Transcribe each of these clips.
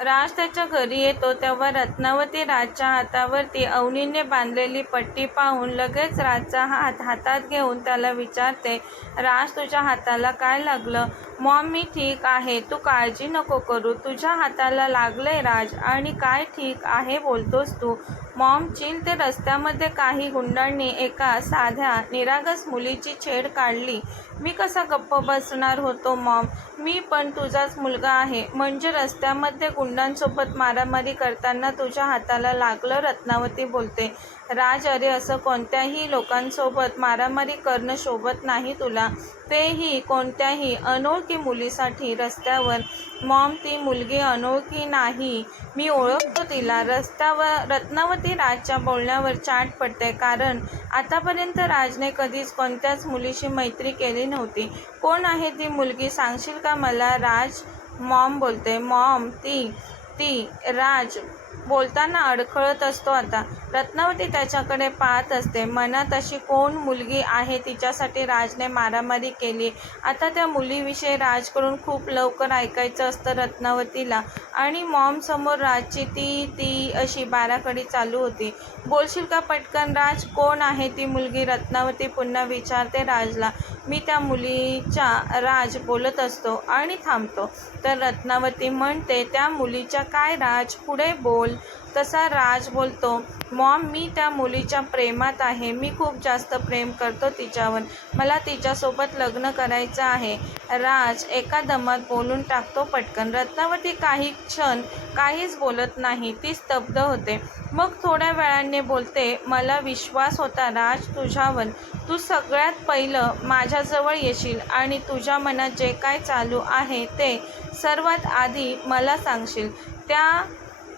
राज त्याच्या घरी येतो तेव्हा रत्नावती राजच्या हातावरती अवनीने बांधलेली पट्टी पाहून लगेच राजचा हात हातात घेऊन त्याला विचारते, राज तुझ्या हाताला काय लागलं? मॉम मी ठीक आहे, तू काळजी नको करू. तुझ्या हाताला लागलंय राज, आणि काय ठीक आहे बोलतोस तू? मॉम चिल, ते रस्त्यामध्ये काही गुंडांनी एका साध्या निरागस मुलीची छेड काढली. मी कसा गप्प बसणार होतो मॉम? मी पण तुझाच मुलगा आहे, म्हणजे रस्त्यामध्ये गुंडांसोबत मारामारी करताना तुझ्या हाताला लागलं? रत्नावती बोलते. राज अरे असं कोणत्याही लोकांसोबत मारामारी करणं शोभत नाही तुला, तेही कोणत्याही अनोळखी मुलीसाठी रस्त्यावर. मॉम ती मुलगी अनोळखी नाही, मी ओळखतो तिला. रत्नावती राजच्या बोलण्यावर चाट पडते, कारण आतापर्यंत राजने कधीच कोणत्याच मुलीशी मैत्री केली नव्हती. कोण आहे ती मुलगी, सांगशील का मला? राज मॉम बोलते. मॉम ती ती राज बोलताना अडखळत असतो. आता रत्नावती त्याच्याकडे पाहत असते. मनात अशी कोण मुलगी आहे तिच्यासाठी राजने मारामारी केली? आता त्या मुलीविषयी राजकडून खूप लवकर ऐकायचं असतं रत्नावतीला, आणि मॉमसमोर राजची ती अशी बाराखडी चालू होती. बोलशील का पटकन राज, कोण आहे ती मुलगी? रत्नावती पुन्हा विचारते राजला. मी त्या मुलीच्या. राज बोलत असतो आणि थांबतो. तर रत्नावती म्हणते, त्या मुलीच्या काय राज, पुढे बोल. तसा राज बोलतो, मॉम मी त्या मुलीच्या प्रेमात आहे, मी खूप जास्त प्रेम करतो तिच्यावर, मला तिच्यासोबत लग्न करायचं आहे. राज एका दमात बोलून टाकतो पटकन. रत्नावती काही क्षण काहीच बोलत नाही, ती स्तब्ध होते. मग थोड्या वेळाने बोलते, मला विश्वास होता राज तुझ्यावर, तू सगळ्यात पहिलं माझ्याजवळ येशील आणि तुझ्या मनात जे काय चालू आहे ते सर्वात आधी मला सांगशील.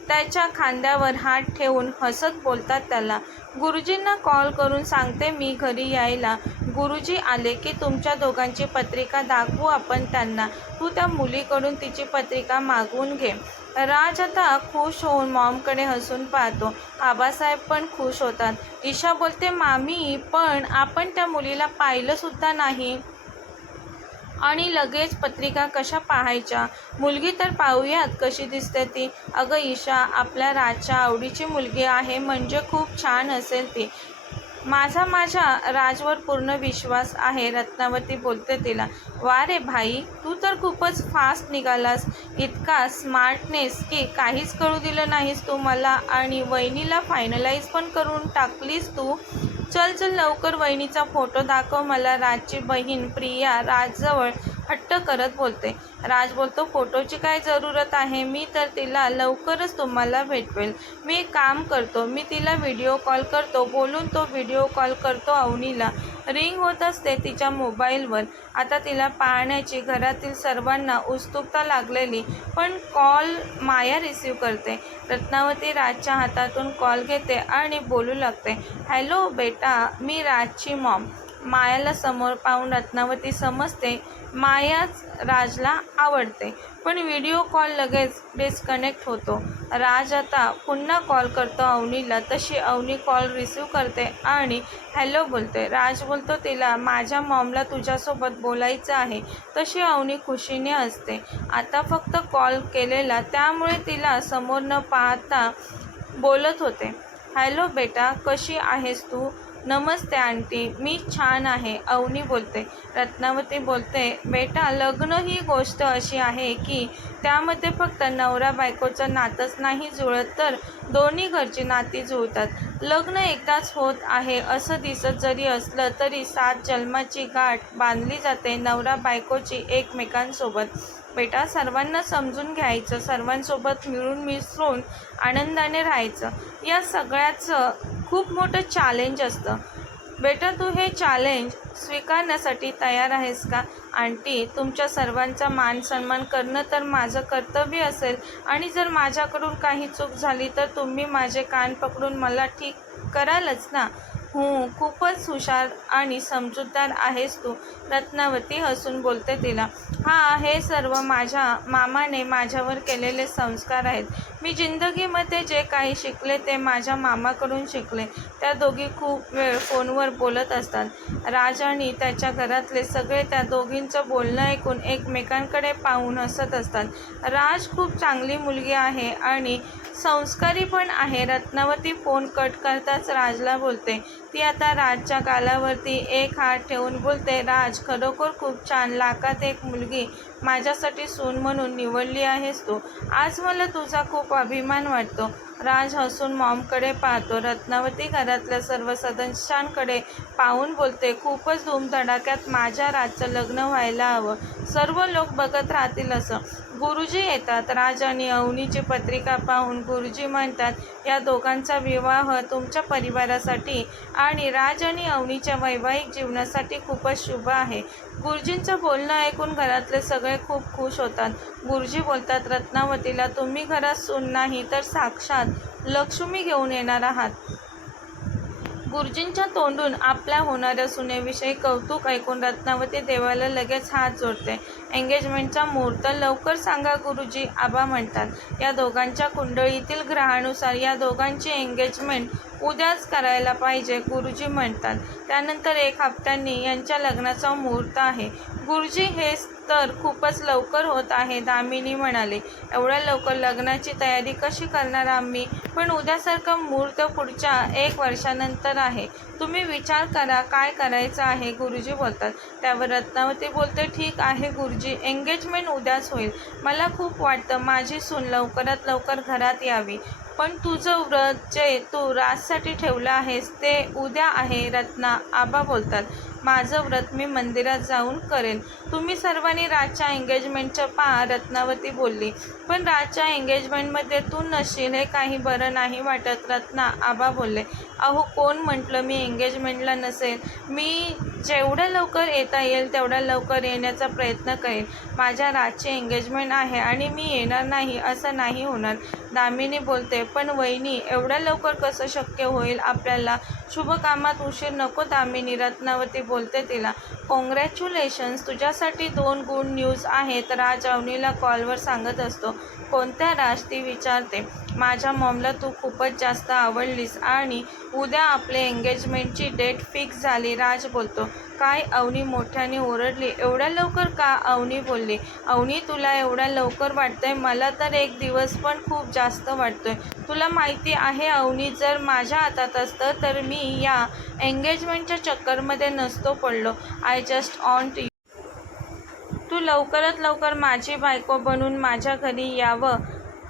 त्याच्या खांद्यावर हात ठेवून हसत बोलतात त्याला. गुरुजींना कॉल करून सांगते मी घरी यायला. गुरुजी आले की तुमच्या दोघांची पत्रिका दाखवू आपण त्यांना. तू त्या मुलीकडून तिची पत्रिका मागवून घे. राज आता खुश होऊन मॉमकडे हसून पाहतो. आबासाहेब पण खुश होतात. ईशा बोलते, मामी पण आपण त्या मुलीला पाहिलं सुद्धा नाही आणि लगेच पत्रिका कशा पाहायच्या? मुलगी तर पाहूयात कशी दिसते ती. अगं ईशा, आपल्या राजच्या आवडीची मुलगी आहे, म्हणजे खूप छान असेल ती. माझ्या राजवर पूर्ण विश्वास आहे. रत्नावती बोलते तिला. वा रे भाई, तू तर खूपच फास्ट निघालास. इतका स्मार्टनेस की काहीच कळू दिलं नाहीस तू मला, आणि वहिनीला फायनलाइज पण करून टाकलीस तू. चल लवकर वहिनीचा फोटो दाखव मला. राजची बहीण प्रिया राजजवळ हट्ट करत बोलते. राज बोलतो, फोटोची काय जरूरत आहे, मी तर तिला लवकरच तुम्हाला भेटवेल. मी एक काम करतो, मी तिला व्हिडिओ कॉल करतो. बोलून तो व्हिडिओ कॉल करतो अवनीला. रिंग होत असते तिच्या मोबाईलवर. आता तिला पाहण्याची घरातील सर्वांना उत्सुकता लागलेली, पण कॉल माया रिसीव करते. रत्नावती राजच्या हातातून कॉल घेते आणि बोलू लागते. हॅलो बेटा, मी राजची मॉम. मायाला समोर पाहून रत्नावती समजते मायाच राजला आवडते, पण व्हिडिओ कॉल लगेच डिस्कनेक्ट होतो. राज आता पुन्हा कॉल करतो अवनीला. तशी अवनी कॉल रिसीव करते आणि हॅलो बोलते. राज बोलतो तिला, माझ्या मॉमला तुझ्यासोबत बोलायचं आहे. तशी अवनी खुशीने असते. आता फक्त कॉल केलेला, त्यामुळे तिला समोर न पाहता बोलत होते. हॅलो बेटा, कशी आहेस तू? नमस्ते आंटी, मी छान आहे, अवनी बोलते. रत्नावती बोलते, बेटा लग्न ही गोष्ट अशी आहे की त्यामध्ये फक्त नवरा बायकोचं नातंच नाही जुळत, तर दोन्ही घरची नाती जुळतात. लग्न एकदाच होत आहे असं दिसत जरी असलं तरी 7 जन्माची गाठ बांधली जाते नवरा बायकोची एकमेकांसोबत. बेटा सर्वांना समजून घ्यायचं, सर्वांसोबत मिळून मिसळून आनंदाने राहायचं. या सगळ्याचं खूप मोठं चॅलेंज असतं. बेटा तू हे चॅलेंज स्वीकारण्यासाठी तयार आहेस का? आंटी, तुमच्या सर्वांचा मान सन्मान करणं तर माझं कर्तव्य असेल, आणि जर माझ्याकडून काही चूक झाली तर तुम्ही माझे कान पकडून मला ठीक करालच ना? खूपच हुशार आणि समजूतदार आहेस तू, रत्नावती हसून बोलते तिला. हे सर्व माझ्या मामाने माझ्यावर केलेले संस्कार आहेत. मी जिंदगीमध्ये जे काही शिकले ते माझ्या मामाकडून शिकले. त्या दोघी खूप वेळ फोनवर बोलत असतात. राज आणि त्याच्या घरातले सगळे त्या दोघींचं बोलणं ऐकून एकमेकांकडे पाहून हसत असतात. राज खूप चांगली मुलगी आहे आणि संस्कारी पण आहे. रत्नावती फोन कट करताच राजला बोलते. ती आता राजच्या गालावरती एक हात ठेवून बोलते, राज, खरोखर खूप छान, लाखात एक मुलगी माझ्यासाठी सून म्हणून निवडली आहेस तू. आज मला तुझा खूप अभिमान वाटतो. राज हसून मॉमकडे पाहतो. रत्नावती घरातल्या सर्व सदस्यांकडे पाहून बोलते, खूपच धूमधडाक्यात माझ्या राजचं लग्न व्हायला हवं. सर्व लोक बघत राहतील असं. गुरुजी येतात. राज आणि अवनीची पत्रिका पाहून गुरुजी म्हणतात, या दोघांचा विवाह तुमच्या परिवारासाठी आणि राज आणि अवनीच्या वैवाहिक जीवनासाठी खूपच शुभ आहे. गुरुजींचं बोलणं ऐकून घरातले सगळे खूप खुश होतात. गुरुजी बोलतात, रत्नावतीला तुम्ही घरात सून नाही तर साक्षात लक्ष्मी घेऊन येणार आहात. गुरुजींच्या तोंडून आपल्या होणाऱ्या सुनेविषयी कौतुक ऐकून रत्नावती देवाला लगेच हात जोडते. एंगेजमेंटचा मुहूर्त लवकर सांगा गुरुजी, आबा म्हणतात. या दोघांच्या कुंडळीतील ग्रहानुसार या दोघांची एंगेजमेंट उद्याच करायला पाहिजे, गुरुजी म्हणतात. त्यानंतर 1 हप्त्यांनी यांच्या लग्नाचा मुहूर्त आहे. गुरुजी, हे तर खूपच लवकर होत आहे, दामिनी म्हणाले. एवढ्या लवकर लग्नाची तयारी कशी करणार आम्ही? पण उद्यासारखा मुहूर्त पुढच्या 1 वर्षानंतर आहे. तुम्ही विचार करा काय करायचं आहे, गुरुजी बोलतात. त्यावर रत्नावती बोलते, ठीक आहे गुरुजी, एंगेजमेंट उद्याच होईल. मला खूप वाटतं माझी सून लवकरात लवकर घरात यावी. पण तुझं व्रत जे तू राजसाठी ठेवलं आहेस ते उद्या आहे, रत्ना, आबा बोलतात. माझं व्रत मी मंदिरात जाऊन करेन. तुम्ही सर्वांनी राजच्या एंगेजमेंटचं पहा, रत्नावती बोलली. पण राजच्या एंगेजमेंटमध्ये तू नसशील हे काही बरं नाही वाटत, रत्ना, आबा बोलले. अहो, कोण म्हटलं मी एंगेजमेंटला नसेल? मी जेवढ्या लवकर येता येईल तेवढ्या लवकर येण्याचा प्रयत्न करेन. माझ्या राजची एंगेजमेंट आहे आणि मी येणार नाही असं नाही होणार, दामिनी बोलते. पण वहिनी, एवढ्या लवकर कसं शक्य होईल आपल्याला? शुभ कामात उशीर नको दामिनी, रत्नावती बोलते तिला. कॉंग्रॅच्युलेशन्स, तुझ्यासाठी 2 गुड न्यूज आहेत, राज अवनीला कॉलवर सांगत असतो. कोणत्या राज, ती विचारते. माझ्या मॉमला तू खूपच जास्त आवडलीस आणि उद्या आपले एंगेजमेंटची डेट फिक्स झाली, राज बोलतो. काय? अवनी मोठ्याने ओरडली. एवढ्या लवकर का? अवनी बोलली. अवनी, तुला एवढ्या लवकर वाटतंय? मला तर 1 दिवस पण खूप जास्त वाटतोय. तुला माहिती आहे अवनी, जर माझ्या हातात असतं तर मी या एंगेजमेंटच्या चक्करमध्ये नसतो पडलो. I just want you. तू लवकरात लवकर माझी बायको बनून माझ्या घरी यावं.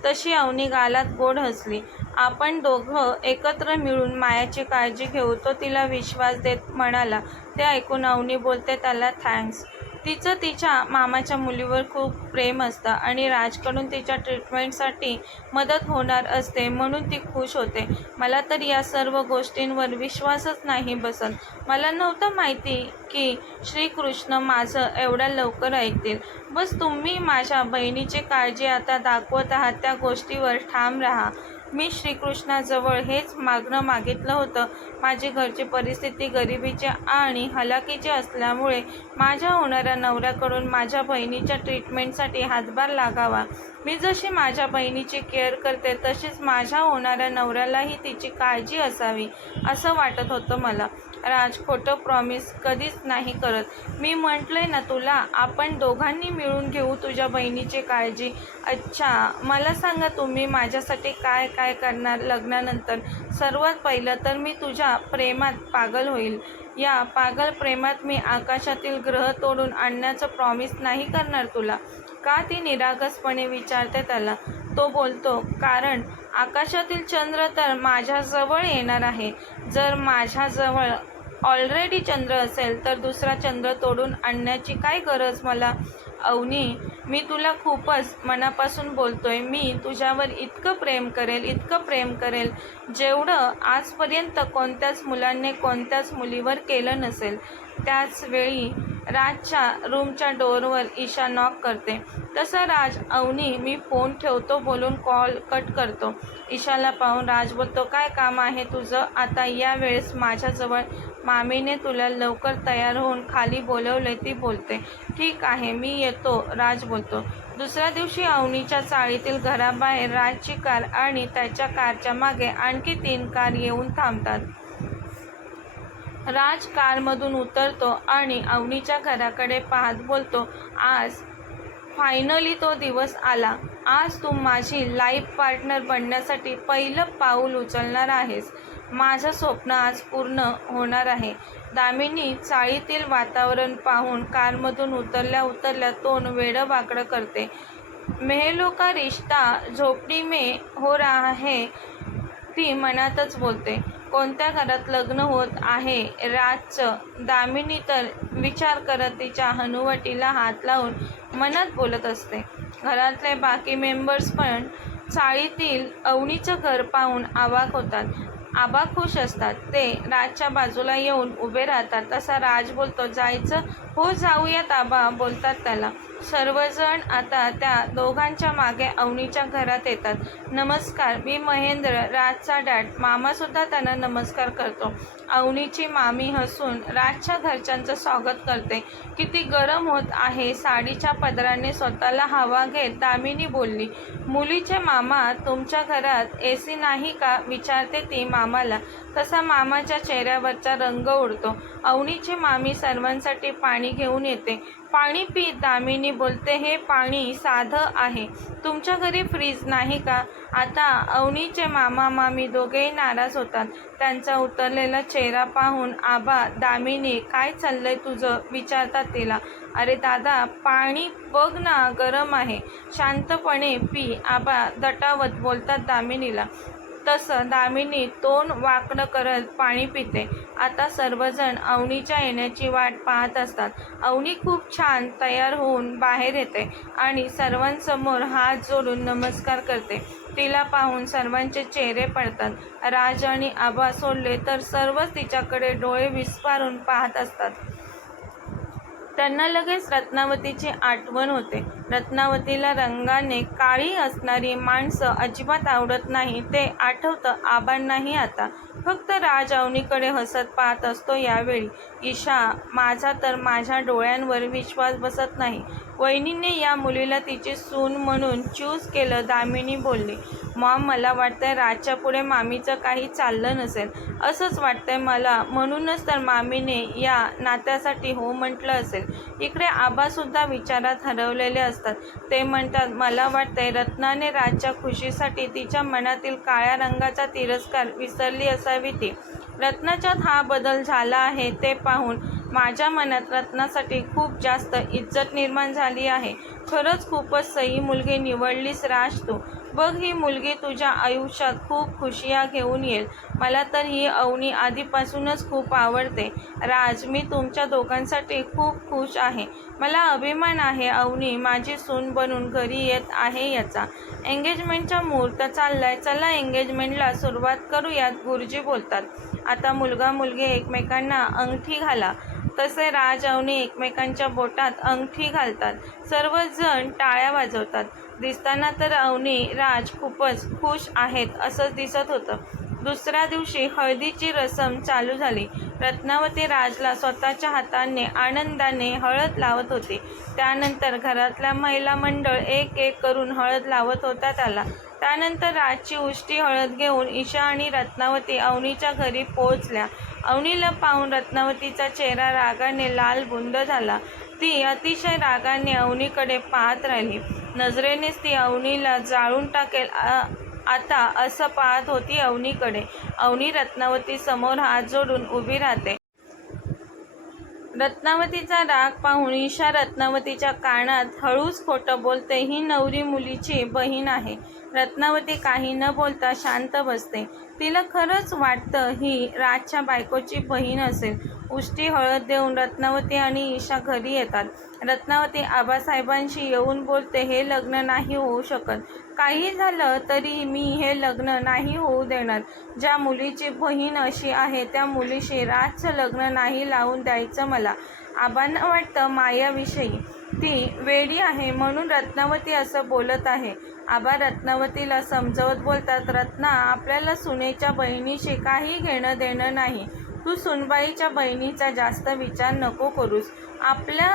तशी अवनी गालात गोड हसली. आपण दोघं एकत्र मिळून मायाची काळजी घेऊ, तो तिला विश्वास देत म्हणाला. ते ऐकून अवनी बोलते, त्याला थँक्स. तिचं तिच्या मामाच्या मुलीवर खूप प्रेम असतं आणि राजकडून तिच्या ट्रीटमेंटसाठी मदत होणार असते म्हणून ती खुश होते. मला तर या सर्व गोष्टींवर विश्वासच नाही बसत. मला नव्हतं माहिती की श्रीकृष्ण माझं एवढ्या लवकर ऐकतील. बस तुम्ही माझ्या बहिणीची काळजी आता दाखवत आहात त्या गोष्टीवर ठाम राहा. मी श्रीकृष्णाजवळ हेच मागणं मागितलं होतं. माझी घरची परिस्थिती गरिबीची आणि हलाखीची असल्यामुळे माझ्या होणाऱ्या नवऱ्याकडून माझ्या बहिणीच्या ट्रीटमेंटसाठी हातभार लागावा. मी जशी माझ्या बहिणीची केअर करते तशीच माझ्या होणाऱ्या नवऱ्यालाही तिची काळजी असावी असं वाटत होतं मला. राज खोटं प्रॉमिस कधीच नाही करत. मी म्हटलंय ना तुला, आपण दोघांनी मिळून घेऊ तुझ्या बहिणीची काळजी. अच्छा, मला सांगा तुम्ही माझ्यासाठी काय काय करणार लग्नानंतर? सर्वात पहिलं तर मी तुझ्या प्रेमात पागल होईल. या पागल प्रेमात मी आकाशातील ग्रह तोडून आणण्याचं प्रॉमिस नाही करणार तुला. का? ती निरागसपणे विचारते त्याला. तो बोलतो, कारण आकाशातील चंद्र तर माझ्याजवळ येणार आहे. जर माझ्याजवळ ऑलरेडी चंद्र असेल तर दुसरा चंद्र तोडून आणण्याची काय गरज मला? अवनी, मी तुला खूपच मनापासून बोलतोय. मी तुझ्यावर इतकं प्रेम करेल, इतकं प्रेम करेल जेवढं आजपर्यंत कोणत्याच मुलाने कोणत्याच मुलीवर केलं नसेल. त्याच वेळी राजच्या रूमच्या डोअरवर ईशा नॉक करते. तसं राज अवनी मी फोन ठेवतो बोलून कॉल कट करतो. ईशाला पाहून राज बोलतो, काय काम आहे तुझं आता या वेळेस माझ्याजवळ? मामीने तुला लवकर तयार होऊन खाली बोलवले ती बोलते. ठीक आहे मी येतो राज बोलतो. दुसऱ्या दिवशी अवनीच्या चाळीतील घराबाहेर राजची कार आणि त्याच्या कारच्या मागे आणखी 3 कार येऊन थांबतात. राज कारमधून उतरतो आणि अवनीच्या घराकडे पाहत बोलतो, आज फायनली तो दिवस आला. आज तू माझी लाईफ पार्टनर बनण्यासाठी पहिलं पाऊल उचलणार आहेस. माझं स्वप्न आज पूर्ण होणार आहे. दामिनी चाळीतील वातावरण पाहून कारमधून उतरल्या उतरल्या तोंड वेडं-वाकडं करते. मेहलों का रिश्ता झोपडी में हो रहा है ती मनातच बोलते. कोणत्या घरात लग्न होत आहे राजचं? दामिनी तर विचार करत तिच्या हनुवटीला हात लावून मनात बोलत असते. घरातले बाकी मेंबर्स पण चाळीतील अवनीचं घर पाहून अवाक होतात. आबा खुश असतात. ते राजच्या बाजूला येऊन उभे राहतात. तसा राज बोलतो, जायचं? हो जाऊयात आबा बोलतात त्याला. सर्वजण आता त्या दोघांच्या मागे अवनीच्या घरात येतात. नमस्कार, मी महेंद्र, राजचा डॅड. मामासुद्धा त्यांना नमस्कार करतो. अवनीची मामी हसून राजच्या घरच्यांचं स्वागत करते. किती गरम होत आहे. साडीच्या पदराने स्वतःला हवा घेत दामिनी बोलली. मुलीचे मामा, तुमच्या घरात AC नाही का विचारते ती मामाला. तसा मामाच्या चेहऱ्यावरचा रंग उडतो. अवनीची मामी सर्वांसाठी पाणी घेऊन येते. पाणी पी दामिनी बोलते. हे पाणी साधं आहे. तुमच्या घरी फ्रीज नाही का? आता अवनीचे मामा मामी दोघेही नाराज होतात. त्यांचा उतरलेला चेहरा पाहून आबा, दामिनी काय चाललंय तुझं विचारतात तिला. अरे दादा पाणी बघ ना, गरम आहे. शांतपणे पी आबा दटावत बोलतात दामिनीला. तसं दामिनी तोंड वाकडं करत पाणी पिते. आता सर्वजण अवनीच्या येण्याची वाट पाहत असतात. अवनी खूप छान तयार होऊन बाहेर येते आणि सर्वांसमोर हात जोडून नमस्कार करते. तिला पाहून सर्वांचे चेहरे पडतात. राज आणि आबा सोडले तर सर्वच तिच्याकडे डोळे विस्फारून पाहत असतात. त्यांना लगेच रत्नावतीची आठवण होते. रत्नावतीला रंगाने काळी असणारी माणसं अजिबात आवडत नाही ते आठवतं आबांनाही आता. फक्त राज अवनीकडे हसत पाहत असतो. यावेळी ईशा, माझा तर माझ्या डोळ्यांवर विश्वास बसत नाही. वहिनीने या मुलीला तिची सून म्हणून चूज केलं दामिनी बोलली. मॉम, मला वाटतंय राजच्या पुढे मामीचं काही चाललं नसेल. असंच वाटतंय मला. म्हणूनच तर मामीने या नात्यासाठी हो म्हटलं असेल. इकडे आबासुद्धा विचारात हरवलेले असतात. ते म्हणतात, मला वाटतंय रत्नाने राजच्या खुशीसाठी तिच्या मनातील काळ्या रंगाचा तिरस्कार विसरली असावी ती. रत्नाच्यात हा बदल झाला आहे ते पाहून माझ्या मनात रत्नासाठी खूप जास्त इज्जत निर्माण झाली आहे. खरंच खूपच सही मुलगी निवडलीस राज तू. बघ, ही मुलगी तुझ्या आयुष्यात खूप खुशिया घेऊन येईल. मला तर ही अवनी आधीपासूनच खूप आवडते. राज, मी तुमच्या दोघांसाठी खूप खुश आहे. मला अभिमान आहे अवनी माझी सून बनून घरी येत आहे याचा. एंगेजमेंटचा मुहूर्त चाललाय. चला एंगेजमेंटला सुरुवात करूयात, गुरुजी बोलतात. आता मुलगा मुलगी एकमेकांना अंगठी घाला. तसे राज अवनी एकमेकांच्या बोटात अंगठी घालतात. सर्वजण टाळ्या वाजवतात. दिसताना तर अवनी राज खूपच खुश आहेत असंच दिसत होतं. दुसऱ्या दिवशी हळदीची रसम चालू झाली. रत्नावती राजला स्वतःच्या हाताने आनंदाने हळद लावत होती. त्यानंतर घरातल्या महिला मंडळ एक एक करून हळद लावत होता त्याला. त्यानंतर राजची उष्टी हळद घेऊन ईशा आणि रत्नावती अवनीच्या घरी पोहोचल्या. अवनीला पाहून रत्नावतीचा चेहरा रागाने लालबुंद झाला. ती अतिशय रागाने अवनीकडे पाहत राहिली. नजरेनेच ती अवनीला जाळून टाकेल आता असं पाहत होती अवनीकडे. अवनी रत्नावती समोर हात जोडून उभी राहते. रत्नावतीचा राग पाहून ईशा रत्नावतीच्या कानात हळूच खोटं बोलते. ही नवरी मुलीची बहीण आहे. रत्नावती काही न बोलता शांत बसते. तिला खरंच वाटतं ही राजच्या बायकोची बहीण असेल. उष्टी हळद देऊन रत्नावती आणि ईशा घरी येतात. रत्नावती आबासाहेबांशी येऊन बोलते, हे लग्न नाही होऊ शकत. काही झालं तरी मी हे लग्न नाही होऊ देणार. ज्या मुलीची बहीण अशी आहे त्या मुलीशी राजचं लग्न नाही लावून द्यायचं मला. आबांना वाटतं मायाविषयी ती वेडी आहे म्हणून रत्नावती असं बोलत आहे. आबा रत्नावतीला समजावत बोलतात, रत्ना, आपल्याला सुनेच्या बहिणीशी काही घेणं देणं नाही. तू सुनबाईच्या बहिणीचा जास्त विचार नको करूस. आपल्या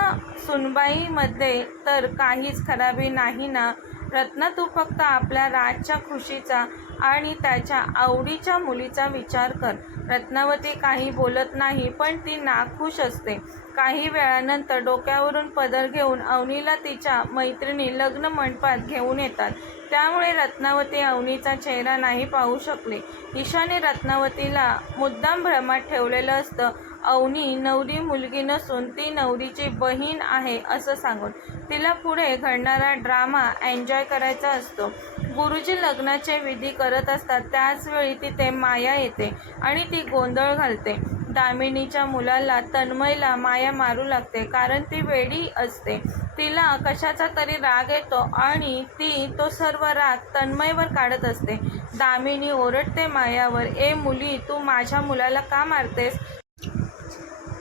सुनबाईमध्ये तर काहीच खराबी नाही ना रत्ना. तू फक्त आपल्या राजच्या खुशीचा आणि त्याच्या आवडीच्या मुलीचा विचार कर. रत्नावती काही बोलत नाही, पण ती नाखुश असते. काही वेळानंतर डोक्यावरून पदर घेऊन अवनीला तिच्या मैत्रिणी लग्न मंडपात घेऊन येतात. त्यामुळे रत्नावती अवनीचा चेहरा नाही पाहू शकली. ईशाने रत्नावतीला मुद्दाम भ्रमात ठेवलेलं असतं. अवनी नवरी मुलगी नसून ती नवरीची बहीण आहे असं सांगून तिला पुढे घडणारा ड्रामा एन्जॉय करायचा असतो. गुरुजी लग्नाचे विधी करत असतात. त्याचवेळी तिथे माया येते आणि ती गोंधळ घालते. दामिनीच्या मुलाला तन्मयला माया मारू लागते कारण ती वेडी असते. तिला कशाचा तरी राग येतो आणि ती तो सर्व राग तन्मयवर काढत असते. दामिनी ओरडते मायावर, ए मुली, तू माझ्या मुलाला का मारतेस?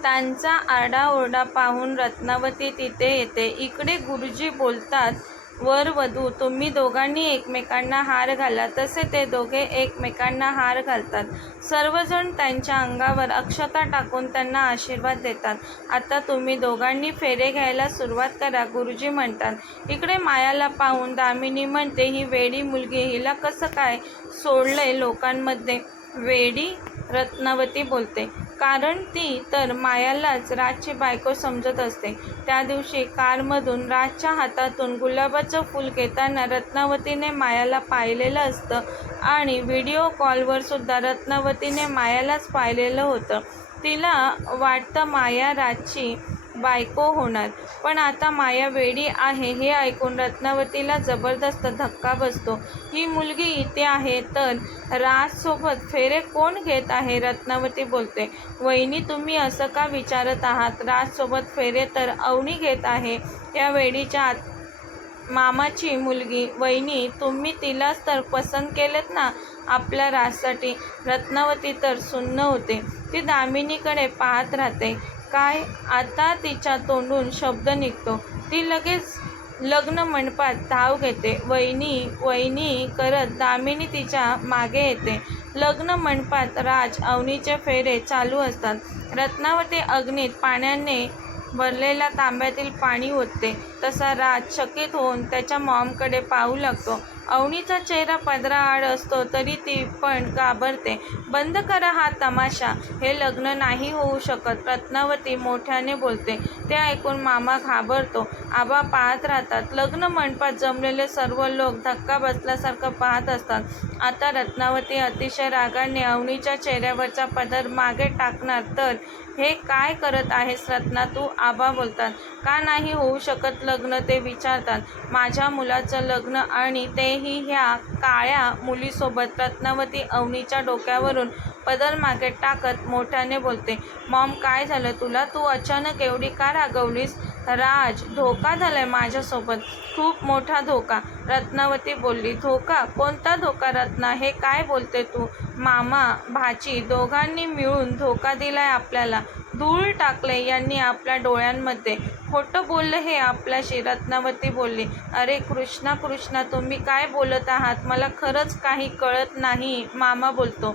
त्यांचा आरडाओरडा पाहून रत्नावती तिथे येते. इकडे गुरुजी बोलतात, वर वधू, तुम्ही दोघांनी एकमेकांना हार घाला. तसे ते दोघे एकमेकांना हार घालतात. सर्वजण त्यांच्या अंगावर अक्षता टाकून त्यांना आशीर्वाद देतात. आता तुम्ही दोघांनी फेरे घ्यायला सुरुवात करा, गुरुजी म्हणतात. इकडे मायाला पाहून दामिनी म्हणते, ही वेडी मुलगी, हिला कसं काय सोडलंय लोकांमध्ये? वेडी? रत्नावती बोलते. कारण ती तर मायालाच राजची बायको समजत असते. त्या दिवशी कारमधून राजच्या हातातून गुलाबाचं फूल घेताना रत्नावतीने मायाला पाहिलेलं असतं आणि व्हिडिओ कॉलवर सुद्धा रत्नावतीने मायालाच पाहिलेलं होतं. तिला वाटतं माया राजची बायको होणार, पण आता माया वेडी आहे हे ऐकून रत्नावतीला जबरदस्त धक्का बसतो. ही मुलगी इथे आहे तर राजसोबत फेरे कोण घेत आहे? रत्नावती बोलते. वहिनी, तुम्ही असं का विचारत आहात? राजसोबत फेरे तर अवनी घेत आहे, या वेडीच्या मामाची मुलगी. वहिनी, तुम्ही तिलाच तर पसंत केलेत ना आपल्या राजसाठी. रत्नावती तर सुन्न होते. ती दामिनीकडे पाहत राहते. काय? आता तिच्या तोंडून शब्द निघतो. ती लगेच लग्न मंडपात धाव घेते. वहिनी, वहिनी करत दामिनी तिच्या मागे येते. लग्न मंडपात राज अवनीचे फेरे चालू असतात. रत्नावती अग्नीत पाण्याने भरलेल्या तांब्यातील पाणी ओतते. तसा राज चकित होऊन त्याच्या मॉमकडे पाहू लागतो. अवनीचा चेहरा पदराआड असतो तरी ती पण घाबरते. बंद करा हा तमाशा, हे लग्न नाही होऊ शकत, रत्नावती मोठ्याने बोलते. ते ऐकून मामा घाबरतो. आबा पाहत राहतात. लग्न मंडपात जमलेले सर्व लोक धक्का बसल्यासारखं पाहत असतात. आता रत्नावती अतिशय रागाने अवनीच्या चेहऱ्यावरचा पदर मागे टाकणार तर, हे काय करत आहेस रत्ना तू? आबा बोलतात. का नाही होऊ शकत लग्न ते विचारतात. माझ्या मुलाचं लग्न आणि तेही ह्या काळ्या मुलीसोबत. रत्नावती अवनीच्या डोक्यावरून पदर मागे टाकत मोठ्याने बोलते. मॉम, काय झालं तुला? तू अचानक एवढी का रागवलीस? राज, धोका झालाय माझ्यासोबत, खूप मोठा धोका, रत्नावती बोलली. धोका? कोणता धोका रत्ना? हे काय बोलते तू? मामा भाची दोघांनी मिळून धोका दिलाय आपल्याला. धूळ टाकले यांनी आपल्या डोळ्यांमध्ये. खोटं बोललं हे आपल्याशी, रत्नावती बोलली. अरे कृष्णा कृष्णा, तुम्ही काय बोलत आहात? मला खरंच काही कळत नाही, मामा बोलतो.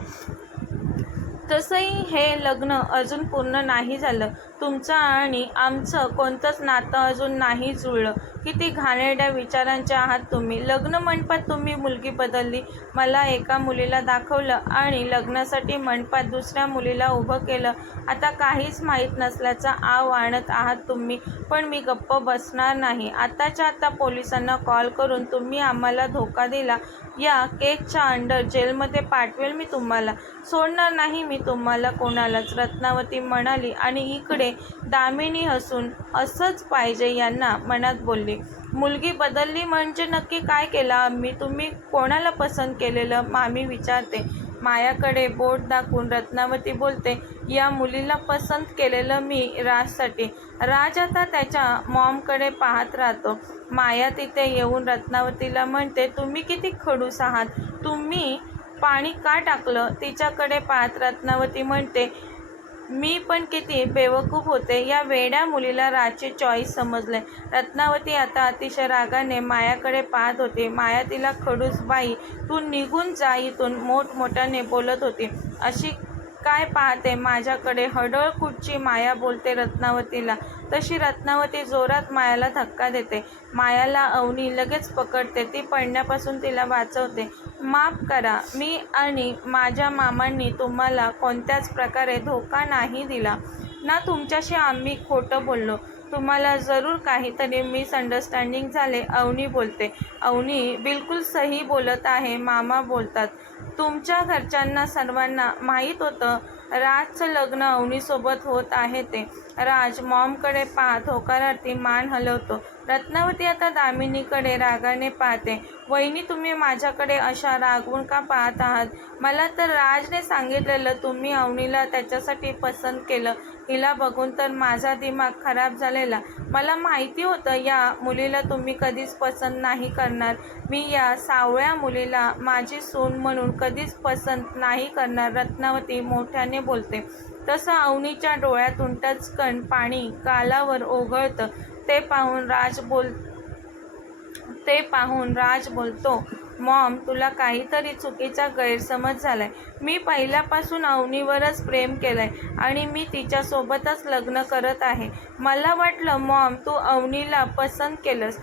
तसंही हे लग्न अजून पूर्ण नाही झालं. तुमचं आणि आमचं कोणतंच नातं अजून नाही जुळलं. किती घाणेरड्या विचारांचे आहात तुम्ही. लग्न मंडपात तुम्ही मुलगी बदलली, मला एका मुलीला दाखवलं आणि लग्नासाठी मंडपात दुसऱ्या मुलीला उभं केलं. आता काहीच माहीत नसल्याचा आव आणत आहात तुम्ही. पण मी गप्प बसणार नाही. आताच्या आता पोलिसांना कॉल करून तुम्ही आम्हाला धोका दिला, या केसच्या अंडर जेलमध्ये पाठवेल मी तुम्हाला. सोडणार नाही मी तुम्हाला कोणालाच, रत्नावती म्हणाली. आणि इकडे दामिनी हसून, असंच पाहिजे यांना, मनात बोलली. मुलगी बदलली म्हणजे नक्की काय केलं आम्ही? तुम्ही कोणाला पसंत केलेलं? मामी विचारते. मायाकडे बोट दाखवून रत्नावती बोलते. या मुलीला पसंत केलेलं मी राजसाठी. राज आता त्याच्या मॉमकडे पाहत राहतो. माया तिथे येऊन रत्नावतीला म्हणते, तुम्ही किती खडूस आहात, तुम्ही पाणी का टाकलं? तिच्याकडे पाहत रत्नावती म्हणते, मी पण किती बेवकूफ होते. या वेड्या मुलीला राजची चॉईस समजले. रत्नावती आता अतिशय रागाने मायाकडे पाहत होती. माया तिला खडूस, बाई तू निघून जा इथून, मोठमोठ्याने बोलत होती. अशी काय पाहते माझ्याकडे, हडळ कुठची, माया बोलते रत्नावतीला. तशी रत्नावती जोरात मायाला धक्का देते. मायाला अवनी लगेच पकडते. ती पडण्यापासून तिला वाचवते. माफ करा, मी आणि माझ्या मामांनी तुम्हाला कोणत्याच प्रकारे धोका नाही दिला ना. तुमच्याशी आम्ही खोटं बोललो. तुम्हाला जरूर काहीतरी मिसअंडरस्टँडिंग झाले. अवनी बोलते. अवनी बिलकुल सही बोलत आहे. मामा बोलतात. तुमच्या घरच्यांना सर्वांना माहीत होतं राजचं लग्न अवनीसोबत होत आहे ते. राज मॉमकडे पाहत होकारार्थी मान हलवतो. रत्नावती आता दामिनीकडे रागाने पाहते. वहिनी, तुम्ही माझ्याकडे अशा रागवून का पाहत आहात? मला तर राजने सांगितलेलं तुम्ही अवनीला त्याच्यासाठी पसंत केलं. हिला बघून तर माझा दिमाग खराब झालेला. मला माहिती होतं या मुलीला तुम्ही कधीच पसंत नाही करणार. मी या सावळ्या मुलीला माझी सून म्हणून कधीच पसंत नाही करणार. रत्नावती मोठ्याने बोलते. तसं अवनीच्या डोळ्यातून टचकन पाणी गालावर ओघळतं. ते पाहून राज बोलतो. मॉम, तुला काहीतरी चुकीचा गैरसमज झालाय. मी पहिल्यापासून अवनीवरच प्रेम केलंय आणि मी तिच्यासोबतच लग्न करत आहे. मला वाटलं मॉम तू अवनीला पसंत केलंस.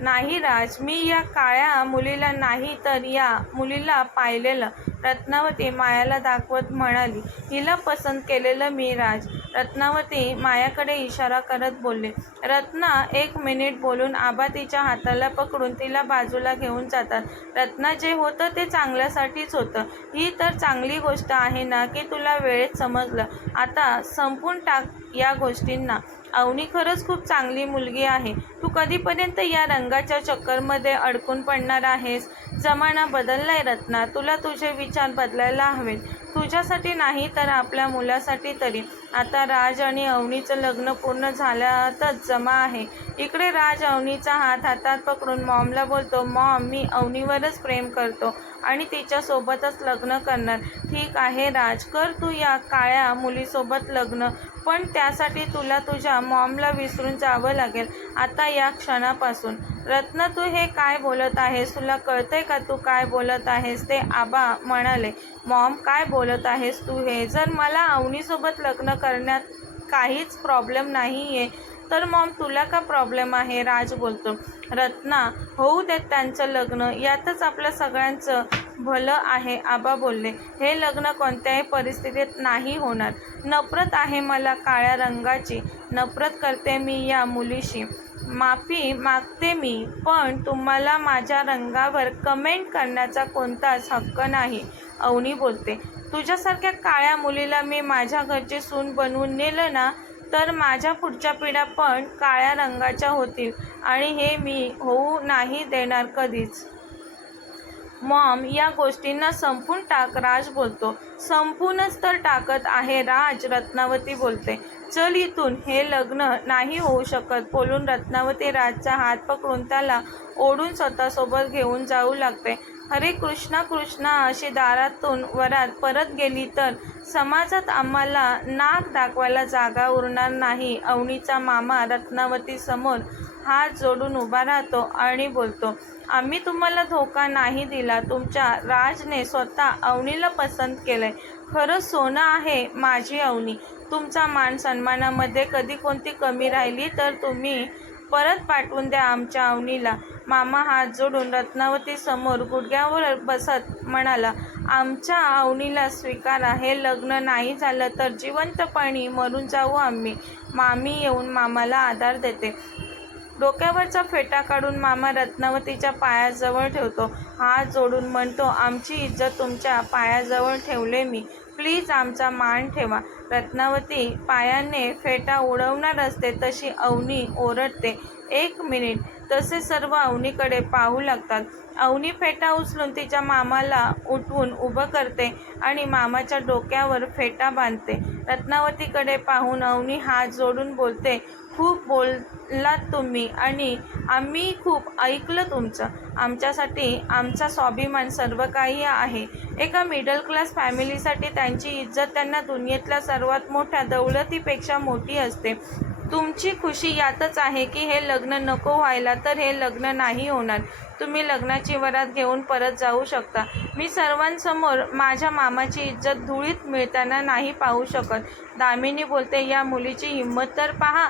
नाही राज, मी या काळ्या मुलीला नाही तर या मुलीला पाहिलेलं. रत्नावती मायाला दाखवत म्हणाली. हिला पसंत केलेलं मी राज. रत्नावती मायाकडे इशारा करत बोलले. रत्ना 1 मिनिट बोलून आबा तिच्या हाताला पकडून तिला बाजूला घेऊन जातात. रत्ना, जे होतं ते चांगल्यासाठीच होतं. ही तर चांगली गोष्ट आहे ना की तुला वेळेत समजलं. आता संपून टाक या गोष्टींना. अवनी खरंच खूप चांगली मुलगी आहे. तू कधीपर्यंत या रंगाच्या चक्करमध्ये अडकून पडणार आहेस? जमाना बदललाय रत्ना. तुला तुझे विचार बदलायला हवेत. तुझ्यासाठी नाही तर आपल्या मुलासाठी तरी. आता राज आणि अवनीचं लग्न पूर्ण झाल्यातच जमा आहे. इकडे राज अवनीचा हात हातात पकडून मॉमला बोलतो. मॉम, मी अवनीवरच प्रेम करतो आणि तिच्यासोबतच लग्न करणार. ठीक आहे राज, कर तू या काळ्या मुलीसोबत लग्न, पण त्यासाठी तुला तुझ्या मॉमला विसरून जावं लागेल आता या क्षणापासून. रत्ना, तू हे काय बोलत आहेस? तुला कळतंय का तू काय बोलत आहेस ते? आबा म्हणाले. मॉम, काय बोलत आहेस तू हे? जर मला अवनीसोबत लग्न करण्यात काहीच प्रॉब्लेम नाही आहे तर मॉम तुला का प्रॉब्लेम आहे? राज बोलतो. रत्ना, होऊ देत त्यांचं लग्न, यातच आपल्या सगळ्यांचं भलं आहे. आबा बोलले. हे लग्न कोणत्याही परिस्थितीत नाही होणार. नफरत आहे मला काळ्या रंगाची. नफरत करते मी या मुलीशी. माफी मागते मी, पण तुम्हाला माझ्या रंगावर कमेंट करण्याचा कोणताच हक्क नाही. अवनी बोलते. तुझ्यासारख्या काळ्या मुलीला मी माझ्या घरची सून बनवून नेलं ना तर माझ्या पुढच्या पिढ्या पण काळ्या रंगाच्या होतील आणि हे मी होऊ नाही देणार कधीच. मॉम, या गोष्टींना संपून टाक. राज बोलतो. संपूनच तर टाकत आहे राज. रत्नावती बोलते. चल इथून, हे लग्न नाही होऊ शकत. बोलून रत्नावती राजचा हात पकडून त्याला ओढून स्वतःसोबत घेऊन जाऊ लागते. हरे कृष्णा कृष्णा अशी दारातून वरात परत गेली तर समाजात आम्हाला नाक दाखवायला जागा उरणार नाही. अवनीचा मामा रत्नावती समोर हात जोडून उभा राहतो आणि बोलतो. आम्ही तुम्हाला धोका नाही दिला. तुमच्या राजने स्वतः अवनीला पसंत केलंय. खरं सोनं आहे माझी अवनी. तुमचा मान सन्मानामध्ये कधी कोणती कमी राहिली तर तुम्ही परत पाठवून द्या आमच्या अवनीला. मामा हात जोडून रत्नावती समोर गुडघ्यावर बसत म्हणाला. आमच्या अवनीला स्वीकारा. हे लग्न नाही झालं तर जिवंतपणी मरून जाऊ आम्ही. मामी येऊन मामाला आधार देते. डोक्यावरचा फेटा काढून मामा रत्नावतीच्या पायाजवळ ठेवतो. हात जोडून म्हणतो. आमची इज्जत तुमच्या पायाजवळ ठेवले मी. प्लीज आमचा मान ठेवा. रत्नावती पायाने फेटा उडवणार असते तशी अवनी ओरडते. 1 मिनिट. तसे सर्व अवनीकडे पाहू लागतात. अवनी फेटा उचलून तिच्या मामाला उठवून उभं करते आणि मामाच्या डोक्यावर फेटा बांधते. रत्नावतीकडे पाहून अवनी हात जोडून बोलते. खूप बोललात तुम्ही आणि आम्ही खूप ऐकलं तुमचं. आमच्यासाठी आमचा स्वाभिमान सर्व काही आहे. एका मिडल क्लास फॅमिलीसाठी त्यांची इज्जत त्यांना दुनियेतल्या सर्वात मोठ्या दौलतीपेक्षा मोठी असते. तुमची खुशी यातच आहे की हे लग्न नको व्हायला तर हे लग्न नाही होणार. तुम्ही लग्नाची वरात घेऊन परत जाऊ शकता. मी सर्वांसमोर माझ्या मामाची इज्जत धुळीत मिळताना नाही पाहू शकत. दामिनी बोलते, या मुलीची हिंमत तर पहा.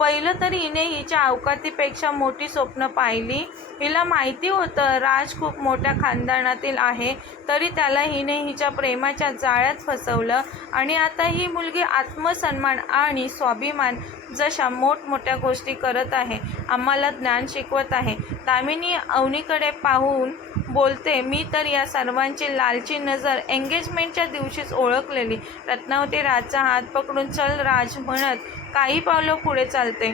पहिलं तर हिने हिच्या अवकातीपेक्षा मोठी स्वप्न पाहिली. हिला माहिती होतं राज खूप मोठ्या खानदानातील आहे, तरी त्याला हिने हिच्या प्रेमाच्या जाळ्यात फसवलं. आणि आता ही मुलगी आत्मसन्मान आणि स्वाभिमान जशा मोठमोठ्या गोष्टी करत आहे, आम्हाला ज्ञान शिकवत आहे. दामिनी अवनीकडे पाहून बोलते, मी तर या सर्वांची लालची नजर एंगेजमेंटच्या दिवशीच ओळखलेली. रत्नावती राजचा हात पकडून चल राज म्हणत काही पावलं पुढे चालते,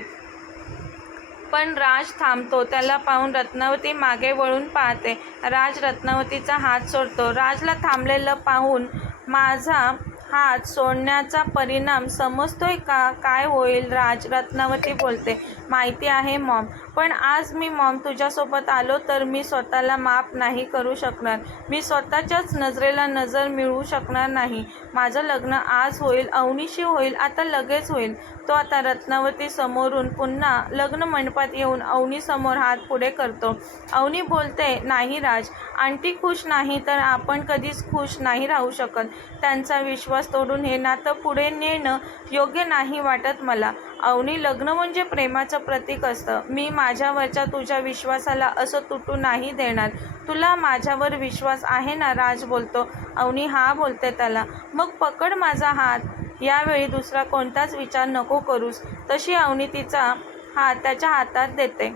पण राज थांबतो. त्याला पाहून रत्नावती मागे वळून पाहते. राज रत्नावतीचा हात सोडतो. राजला थांबलेलं पाहून माझा हात सोडण्याचा परिणाम समजतोय का? काय होईल राज? रत्नावती बोलते, माहिती आहे मॉम, पण आज मी मॉम तुझ्यासोबत आलो तर मी स्वतःला माफ नाही करू शकणार. मी स्वतःच्याच नजरेला नजर मिळवू शकणार नाही. माझं लग्न आज होईल, अवनीशी होईल, आता लगेच होईल. तो आता रत्नावती समोरून पुन्हा लग्न मंडपात येऊन अवनी समोर हात पुढे करतो. अवनी बोलते, नाही राज, आंटी खुश नाही तर आपण कधीच खुश नाही राहू शकत. त्यांचा विश्वास तोडून हे नातं पुढे नेणं योग्य नाही वाटत मला. अवनी, लग्न म्हणजे प्रेमाचं प्रतीक असतं. मी माझ्यावरच्या तुझ्या विश्वासाला असं तुटू नाही देणार. तुला माझ्यावर विश्वास आहे ना? राज बोलतो. अवनी हा बोलते त्याला. मग पकड माझा हात. यावेळी दुसरा कोणताच विचार नको करूस. तशी अवनी तिचा हात त्याच्या हातात देते.